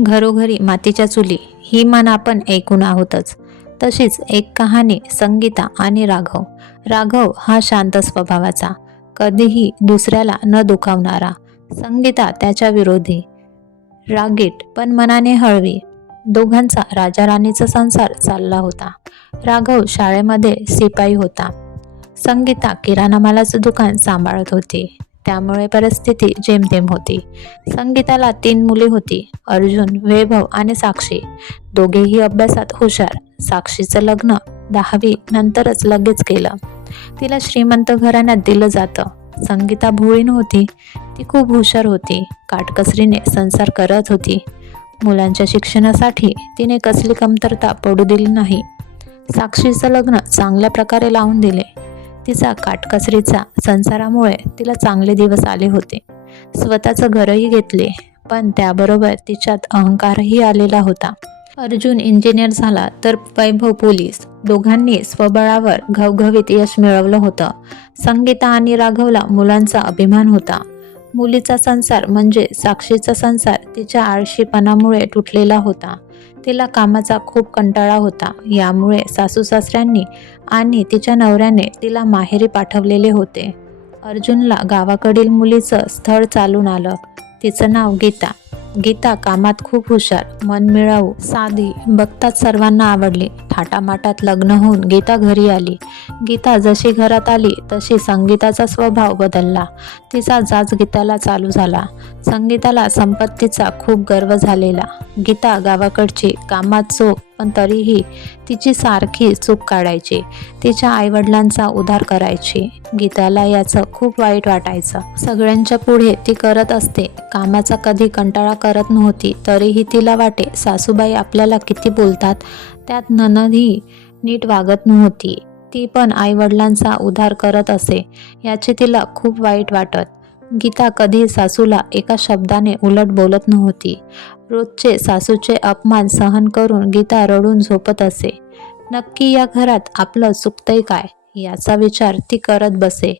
घरोघरी मातीच्या चुली ही म्हण आपण ऐकून आहोतच. तशीच एक कहाणी संगीता आणि राघव. राघव हा शांत स्वभावाचा, कधीही दुसऱ्याला न दुखावणारा. संगीता त्याच्या विरोधी, रागीट पण मनाने हळवी. दोघांचा राजा राणीचा संसार चालला होता. राघव शाळेमध्ये शिपाई होता. संगीता किराणा मालाचं दुकान सांभाळत होती. त्यामुळे परिस्थिती जेमतेम होती. संगीताला 3 मुले होती, अर्जुन, वैभव आणि साक्षी. दोघेही अभ्यासात हुशार. साक्षीचं लग्न 10वी नंतरच लगेच केलं. तिला श्रीमंत घराण्यात दिलं जातं. संगीता भोळी नव्हती, ती खूप हुशार होती. काटकसरीने संसार करत होती. मुलांच्या शिक्षणासाठी तिने कसली कमतरता पडू दिली नाही. साक्षीचं लग्न चांगल्या प्रकारे लावून दिले. तिचा काटकसरीचा संसारामुळे तिला चांगले दिवस आले होते. स्वतःचं घरही घेतले, पण त्याबरोबर तिच्यात अहंकारही आलेला होता. अर्जुन इंजिनियर झाला तर वैभव पोलीस. दोघांनी स्वबळावर घवघवीत यश मिळवलं होतं. संगीता आणि राघवला मुलांचा अभिमान होता. मुलीचा संसार म्हणजे साक्षीचा संसार तिच्या आळशीपणामुळे तुटलेला होता. तिला कामाचा खूप कंटाळा होता. यामुळे सासू-सासऱ्यांनी आणि तिच्या नवऱ्याने तिला माहेरी पाठवलेले होते. अर्जुनला गावाकडील मुलीचं स्थळ चालून आलं. तिचं नाव गीता. गीता कामात खूप हुशार, मनमिळाऊ, साधी, बघताच सर्वांना आवडली. थाटामाटात लग्न होऊन गीता घरी आली. गीता जशी घरात आली तशी संगीताचा स्वभाव बदलला. तिचा जाच गीताला चालू झाला. संगीताला संपत्तीचा खूप गर्व झालेला. गीता गावाकडची, कामात चोख, पण तरीही तिची सारखी चूक काढायची. तिच्या आईवडिलांचा उद्धार करायची. गीताला याचं खूप वाईट वाटायचं. सगळ्यांच्या पुढे ती करत असते. कामाचा कधी कंटाळा करत नव्हती. तरीही तिला वाटे सासूबाई आपल्याला किती बोलतात, त्यात नणंदही नीट वागत नव्हती. ती पण आईवडिलांचा उद्धार करत असे याचे तिला खूप वाईट वाटत. गीता कधी सासूला एका शब्दाने उलट बोलत नव्हती. रोजचे सासूचे अपमान सहन करून गीता रडून झोपत असे. नक्की या घरात आपलं चुकतंय काय याचा विचार ती करत बसे.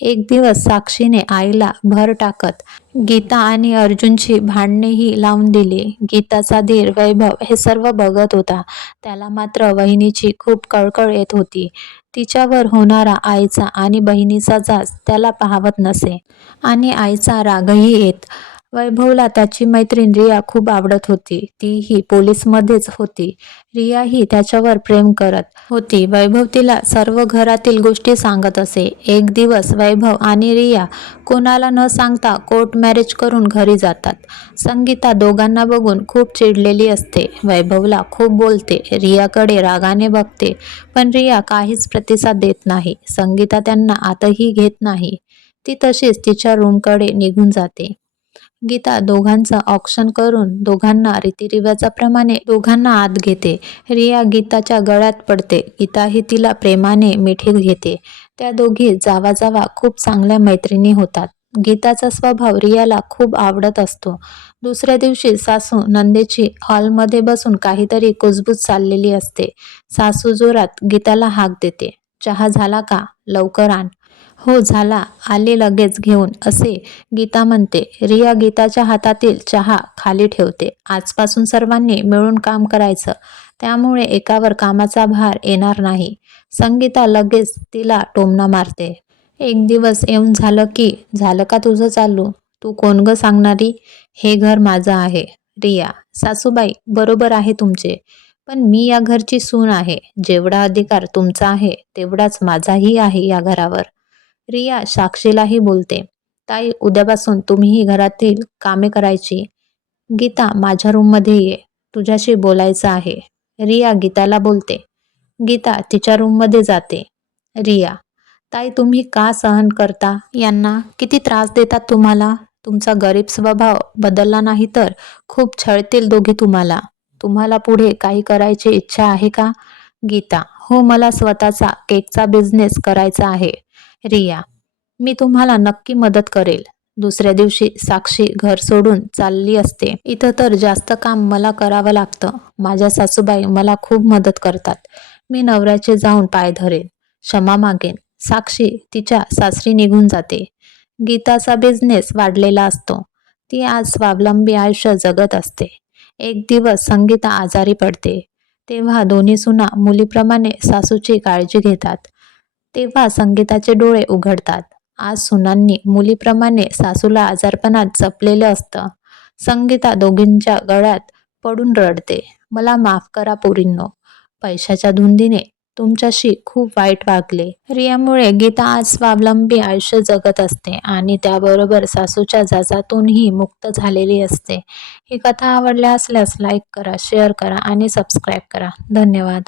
एक दिवस साक्षीने आईला भर टाकत गीता आणि अर्जुनची भांडणेही लावून दिली. गीताचा धीर वैभव हे सर्व बघत होता. त्याला मात्र वहिनीची खूप कळकळ येत होती. तिच्यावर होणारा आईचा आणि बहिणीचा जाच त्याला पाहवत नसे आणि आईचा रागही येत. वैभवला त्याची मैत्रीण रिया खूप आवडत होती. तीही पोलीसमध्येच होती. रियाही त्याच्यावर प्रेम करत होती. वैभव तिला सर्व घरातील गोष्टी सांगत असे. एक दिवस वैभव आणि रिया कोणाला न सांगता कोर्ट मॅरेज करून घरी जातात. संगीता दोघांना बघून खूप चिडलेली असते. वैभवला खूप बोलते. रियाकडे रागाने बघते, पण रिया काहीच प्रतिसाद देत नाही. संगीता त्यांना आतही घेत नाही. ती तशीच तिच्या रूमकडे निघून जाते. गीता दोघांचं ऑक्शन करून दोघांना रीतिरिवाजाप्रमाणे दोघांना आत घेते. रिया गीताच्या गळ्यात पडते. गीताही तिला प्रेमाने मिठीत घेते. त्या दोघी जावा जावा खूप चांगल्या मैत्रिणी होतात. गीताचा स्वभाव रियाला खूप आवडत असतो. दुसऱ्या दिवशी सासू नंदेची हॉलमध्ये बसून काहीतरी कुजबूज चाललेली असते. सासू जोरात गीताला हाक देते, चहा झाला का? लवकर आण. हो झाला, आले लगेच घेऊन, असे गीता म्हणते. रिया गीताच्या हातातील चहा खाली ठेवते. आजपासून सर्वांनी मिळून काम करायचं, त्यामुळे एकावर कामाचा भार येणार नाही. संगीता लगेच तिला टोमणा मारते. एक दिवस येऊन झालं की झालं का तुझं चालू? तू कोण ग सांगणारी? हे घर माझं आहे. रिया, सासूबाई बरोबर आहे तुमचे, पण मी या घरची सून आहे. जेवढा अधिकार तुमचा आहे तेवढाच माझाही आहे या घरावर. रिया साक्षीलाही बोलते, ताई उद्यापासून तुम्हीही घरातील कामे करायची. गीता माझ्या रूममध्ये ये, तुझ्याशी बोलायचं आहे. रिया गीताला बोलते. गीता तिच्या रूममध्ये जाते. रिया, ताई तुम्ही का सहन करता यांना? किती त्रास देतात तुम्हाला? तुमचा गरीब स्वभाव बदलला नाही तर खूप छळतील दोघी तुम्हाला. तुम्हाला पुढे काही करायची इच्छा आहे का? गीता, हो मला स्वतःचा केकचा बिझनेस करायचा आहे. रिया, मी तुम्हाला नक्की मदत करेल. दुसऱ्या दिवशी साक्षी घर सोडून चालली असते. इथं तर जास्त काम मला करावं लागतं. माझ्या सासूबाई मला खूप मदत करतात. मी नवऱ्याचे जाऊन पाय धरेन, क्षमा मागेन. साक्षी तिच्या सासरी निघून जाते. गीताचा बिझनेस वाढलेला असतो. ती आज स्वावलंबी आयुष्य जगत असते. एक दिवस संगीता आजारी पडते. तेव्हा दोन्ही सुना मुलीप्रमाणे सासूची काळजी घेतात. तेव्हा संगीताचे डोळे उघडतात. आज सुनांनी मुलीप्रमाणे सासूला आजारपणात जपलेलं असतं. संगीता दोघींच्या गळ्यात पडून रडते. मला माफ करा पोरींनो. पैशाच्या धुंदीने तुमच्याशी खूप वाईट वागले. रियामुळे गीता आज स्वावलंबी आयुष्य जगत असते आणि त्याबरोबर सासूच्या जाचातूनही मुक्त झालेली असते. ही कथा आवडली असल्यास लाईक करा, शेअर करा आणि सबस्क्राईब करा. धन्यवाद.